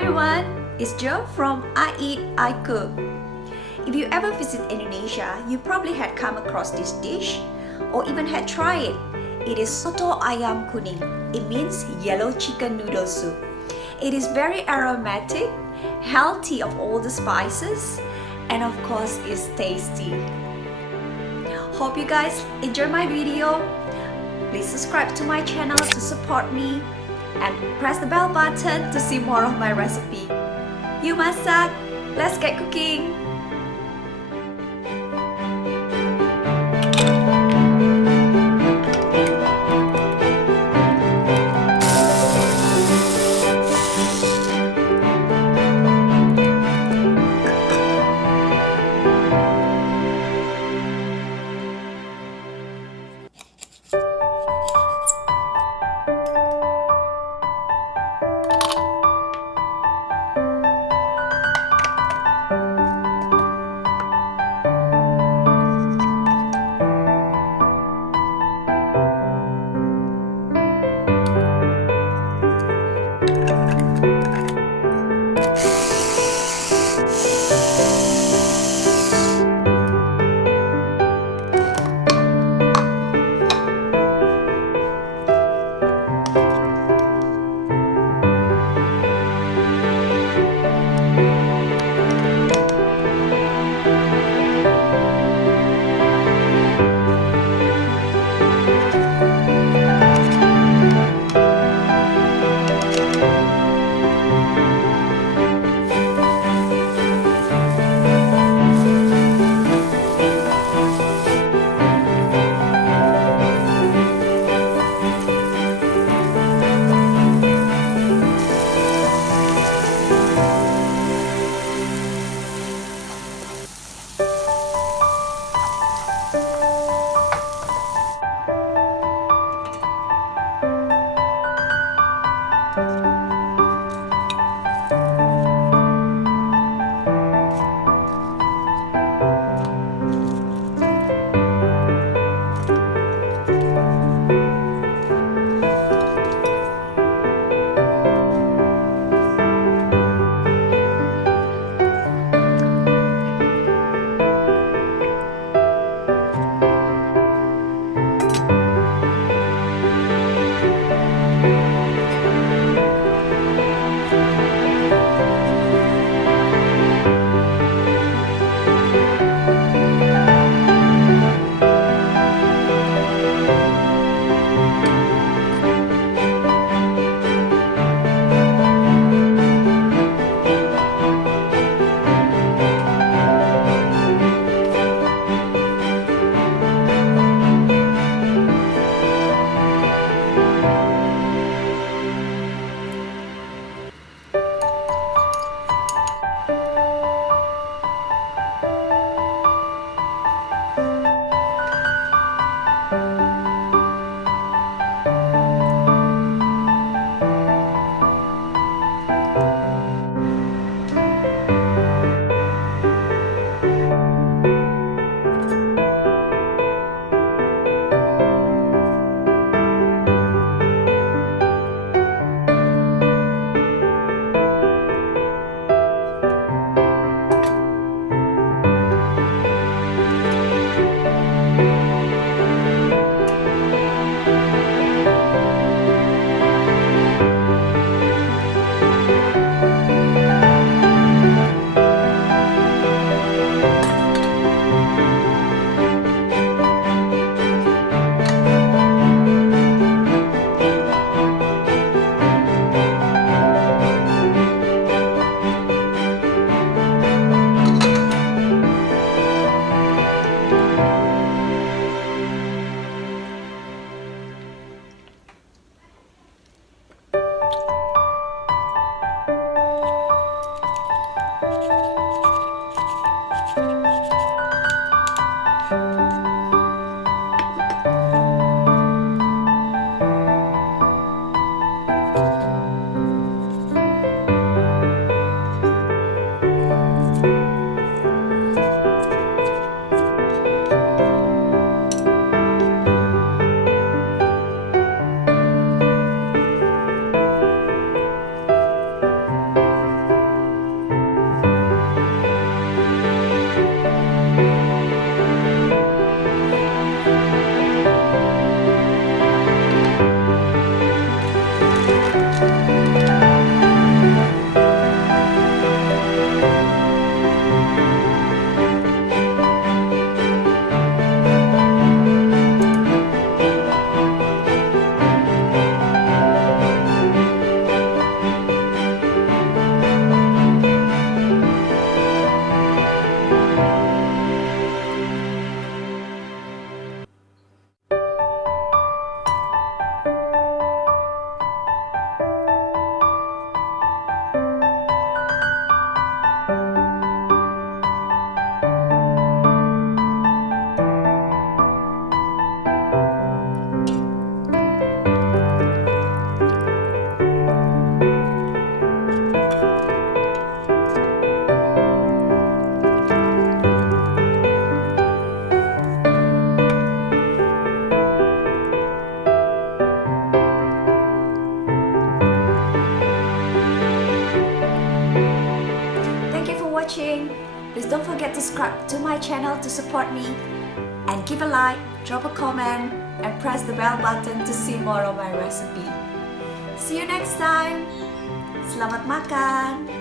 everyone, it's Jo from I Eat, I Cook. If you ever visit Indonesia, you probably had come across this dish or even had tried it. It is Soto Ayam kuning. It means yellow chicken noodle soup. It is very aromatic, healthy of all the spices, and of course it's tasty. Hope you guys enjoy my video. Please subscribe to my channel to support me and press the bell button to see more of my recipe. You masak, let's get cooking! channel to support me. And give a like, drop a comment, and press the bell button to see more of my recipe. See you next time. Selamat makan.